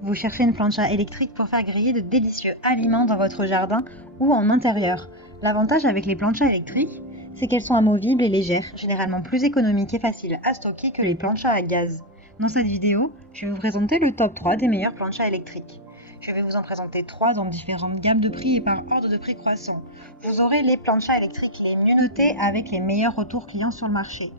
Vous cherchez une plancha électrique pour faire griller de délicieux aliments dans votre jardin ou en intérieur. L'avantage avec les planchas électriques, c'est qu'elles sont amovibles et légères, généralement plus économiques et faciles à stocker que les planchas à gaz. Dans cette vidéo, je vais vous présenter le top 3 des meilleures planchas électriques. Je vais vous en présenter 3 dans différentes gammes de prix et par ordre de prix croissant. Vous aurez les planchas électriques les mieux notées avec les meilleurs retours clients sur le marché.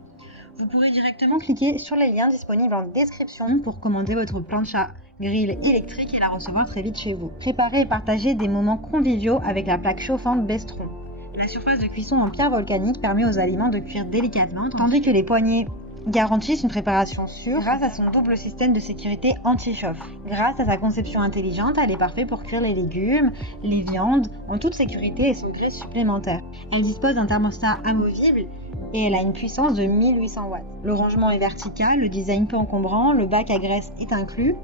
Vous pourrez directement cliquer sur les liens disponibles en description pour commander votre plancha grill électrique et la recevoir très vite chez vous. Préparez et partagez des moments conviviaux avec la plaque chauffante Bestron. La surface de cuisson en pierre volcanique permet aux aliments de cuire délicatement, tandis que les poignées garantissent une préparation sûre grâce à son double système de sécurité anti-chauffe. Grâce à sa conception intelligente, elle est parfaite pour cuire les légumes, les viandes, en toute sécurité et sans grille supplémentaire. Elle dispose d'un thermostat amovible et elle a une puissance de 1800 watts. Le rangement est vertical, le design peu encombrant, le bac à graisse est inclus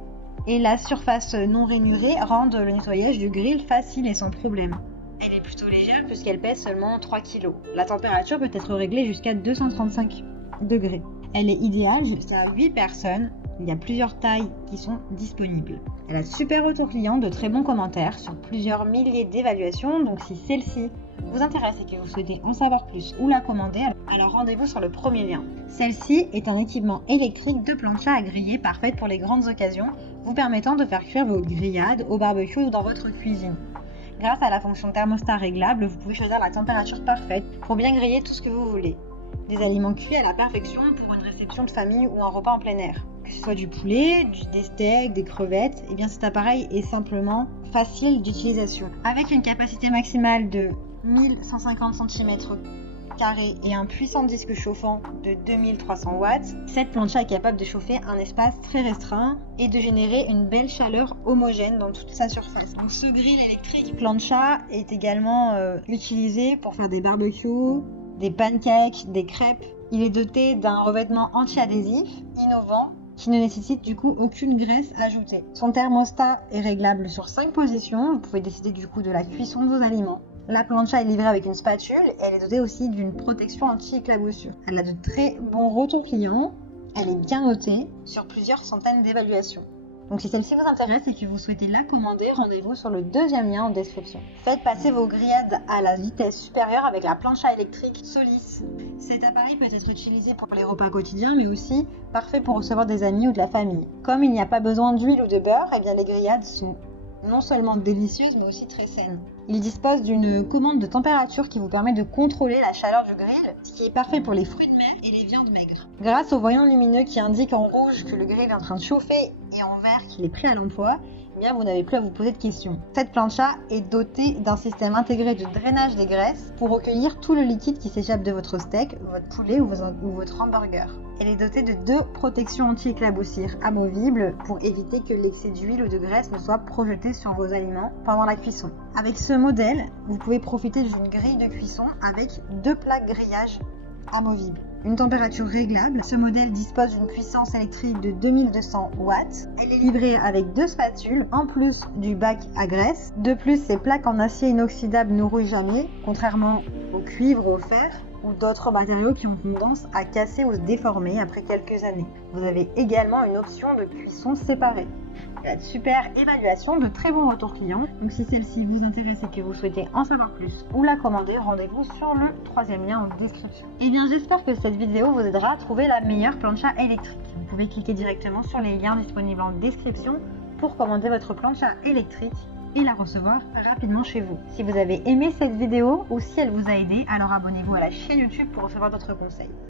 et la surface non rainurée rend le nettoyage du grill facile et sans problème. Elle est plutôt légère puisqu'elle pèse seulement 3 kg. La température peut être réglée jusqu'à 235 degrés. Elle est idéale jusqu'à 8 personnes. Il y a plusieurs tailles qui sont disponibles. Elle a de super retours clients, de très bons commentaires sur plusieurs milliers d'évaluations. Donc si celle-ci vous intéresse et que vous souhaitez en savoir plus ou la commander, alors rendez-vous sur le premier lien. Celle-ci est un équipement électrique de plancha à griller parfaite pour les grandes occasions, vous permettant de faire cuire vos grillades au barbecue ou dans votre cuisine. Grâce à la fonction thermostat réglable, vous pouvez choisir la température parfaite pour bien griller tout ce que vous voulez. Des aliments cuits à la perfection pour une réception de famille ou un repas en plein air. Que ce soit du poulet, des steaks, des crevettes, et bien cet appareil est simplement facile d'utilisation. Avec une capacité maximale de 1150 cm² et un puissant disque chauffant de 2300 watts, cette plancha est capable de chauffer un espace très restreint et de générer une belle chaleur homogène dans toute sa surface. Donc ce grill électrique plancha est également utilisé pour faire des barbecues, des pancakes, des crêpes. Il est doté d'un revêtement anti-adhésif innovant qui ne nécessite du coup aucune graisse ajoutée. Son thermostat est réglable sur 5 positions, vous pouvez décider du coup de la cuisson de vos aliments. La plancha est livrée avec une spatule et elle est dotée aussi d'une protection anti-éclaboussure. Elle a de très bons retours clients, elle est bien notée sur plusieurs centaines d'évaluations. Donc si celle-ci vous intéresse et que vous souhaitez la commander, rendez-vous sur le deuxième lien en description. Faites passer vos grillades à la vitesse supérieure avec la plancha électrique Solis. Cet appareil peut être utilisé pour les repas quotidiens mais aussi parfait pour recevoir des amis ou de la famille. Comme il n'y a pas besoin d'huile ou de beurre, eh bien les grillades sont non seulement délicieuses mais aussi très saines. Il dispose d'une commande de température qui vous permet de contrôler la chaleur du grill, ce qui est parfait pour les fruits de mer et les viandes maigres. Grâce au voyant lumineux qui indique en rouge que le grill est en train de chauffer et en vert qu'il est prêt à l'emploi, eh bien vous n'avez plus à vous poser de questions. Cette plancha est dotée d'un système intégré de drainage des graisses pour recueillir tout le liquide qui s'échappe de votre steak, votre poulet ou votre hamburger. Elle est dotée de 2 protections anti-éclaboussure amovibles pour éviter que l'excès d'huile ou de graisse ne soit projeté sur vos aliments pendant la cuisson. Avec ce modèle, vous pouvez profiter d'une grille de cuisson avec 2 plaques grillage amovibles. Une température réglable, ce modèle dispose d'une puissance électrique de 2200 watts. Elle est livrée avec 2 spatules en plus du bac à graisse. De plus, ces plaques en acier inoxydable ne rouillent jamais, contrairement au cuivre ou au fer ou d'autres matériaux qui ont tendance à casser ou se déformer après quelques années. Vous avez également une option de cuisson séparée. Il y a de super évaluations, de très bons retours clients. Donc si celle-ci vous intéresse et que vous souhaitez en savoir plus ou la commander, rendez-vous sur le troisième lien en description. Et bien j'espère que cette vidéo vous aidera à trouver la meilleure plancha électrique. Vous pouvez cliquer directement sur les liens disponibles en description pour commander votre plancha électrique et la recevoir rapidement chez vous. Si vous avez aimé cette vidéo ou si elle vous a aidé, alors abonnez-vous à la chaîne YouTube pour recevoir d'autres conseils.